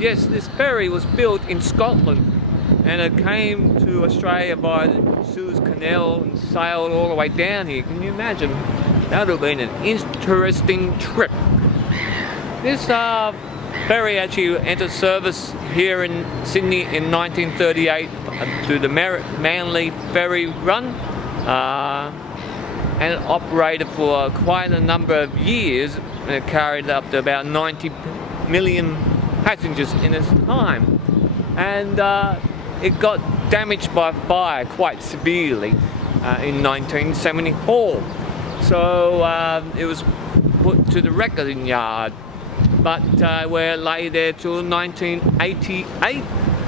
yes, this ferry was built in Scotland, and it came to Australia by the Suez Canal and sailed all the way down here. Can you imagine? That would have been an interesting trip. This ferry actually entered service here in Sydney in 1938 through the Manly Ferry Run, and it operated for quite a number of years, and it carried up to about 90 million passengers in its time. And it got damaged by fire quite severely in 1974. So it was put to the wrecking yard, but where it lay there till 1988,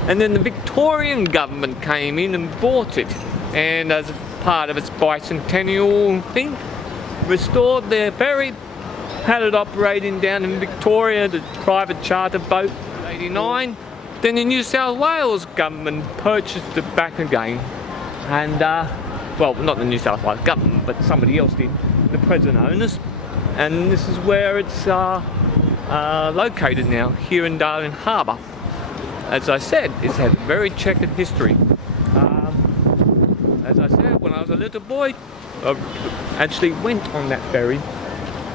and then the Victorian government came in and bought it, and as part of its bicentennial thing, restored the ferry, had it operating down in Victoria, the private charter boat, 89. Then the New South Wales government purchased it back again, and well, not the New South Wales government, but somebody else did, the present owners, and this is where it's located now, here in Darling Harbour. As I said, it's had a very checkered history. As I said, when I was a little boy, I actually went on that ferry,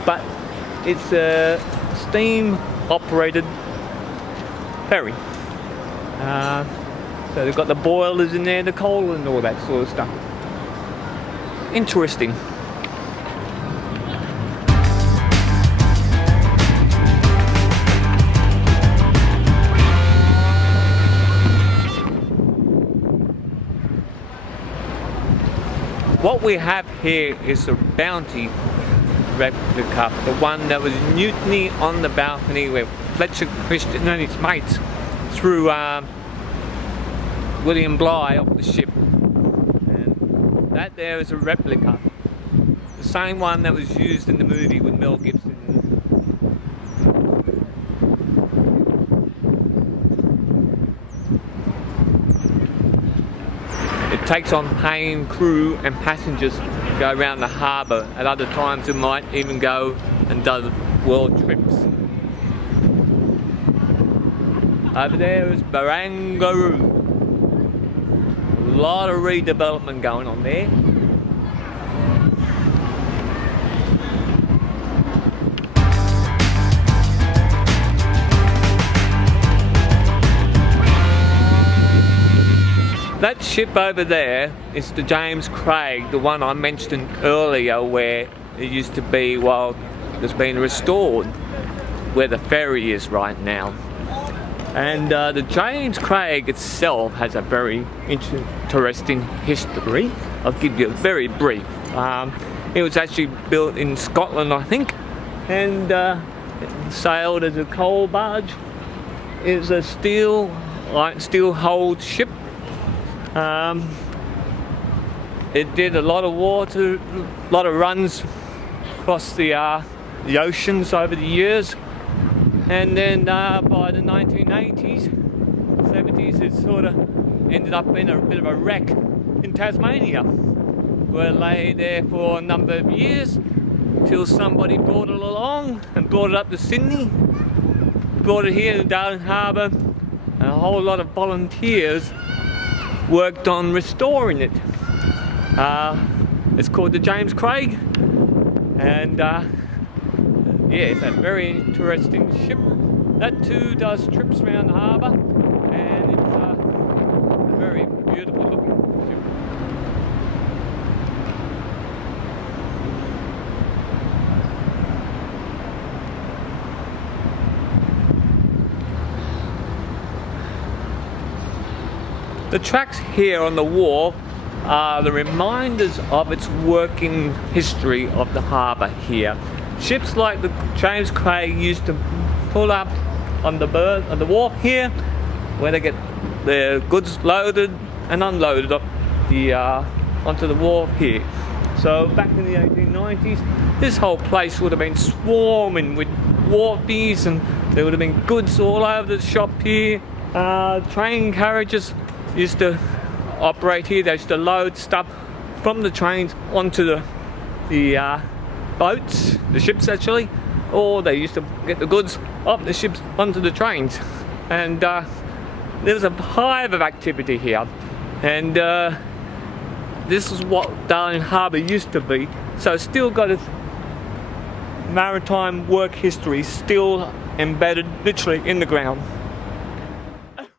but it's a steam-operated ferry. So they've got the boilers in there, the coal and all that sort of stuff. Interesting. What we have here is a Bounty replica, the one that was mutiny on the balcony where Fletcher Christian and his mates threw William Bligh off the ship. And that there is a replica, the same one that was used in the movie with Mel Gibson. It takes on paying crew and passengers to go around the harbour. At other times it might even go and do world trips. Over there is Barangaroo. A lot of redevelopment going on there. That ship over there is the James Craig, the one I mentioned earlier, where it used to be, well, it's been restored, where the ferry is right now. And the James Craig itself has a very interesting history. I'll give you a very brief. It was actually built in Scotland, I think, and it sailed as a coal barge. It was a steel hulled ship. It did a lot of water, a lot of runs across the oceans over the years, and then by the 1980s, 70s, it sort of ended up in a bit of a wreck in Tasmania, where it lay there for a number of years till somebody brought it along and brought it up to Sydney, brought it here to Darling Harbour, and a whole lot of volunteers worked on restoring it. It's called the James Craig, and yeah, it's a very interesting ship. That too does trips around the harbour, and it's a very beautiful looking ship. The tracks here on the wharf are the reminders of its working history of the harbour here. Ships like the James Craig used to pull up on the wharf here, where they get their goods loaded and unloaded up onto the wharf here. So back in the 1890s, this whole place would have been swarming with wharfies, and there would have been goods all over the shop here. Train carriages used to operate here. They used to load stuff from the trains onto the boats, the ships actually, or they used to get the goods off the ships onto the trains. and there's a hive of activity here, and this is what Darling Harbour used to be, so it's still got its maritime work history still embedded literally in the ground.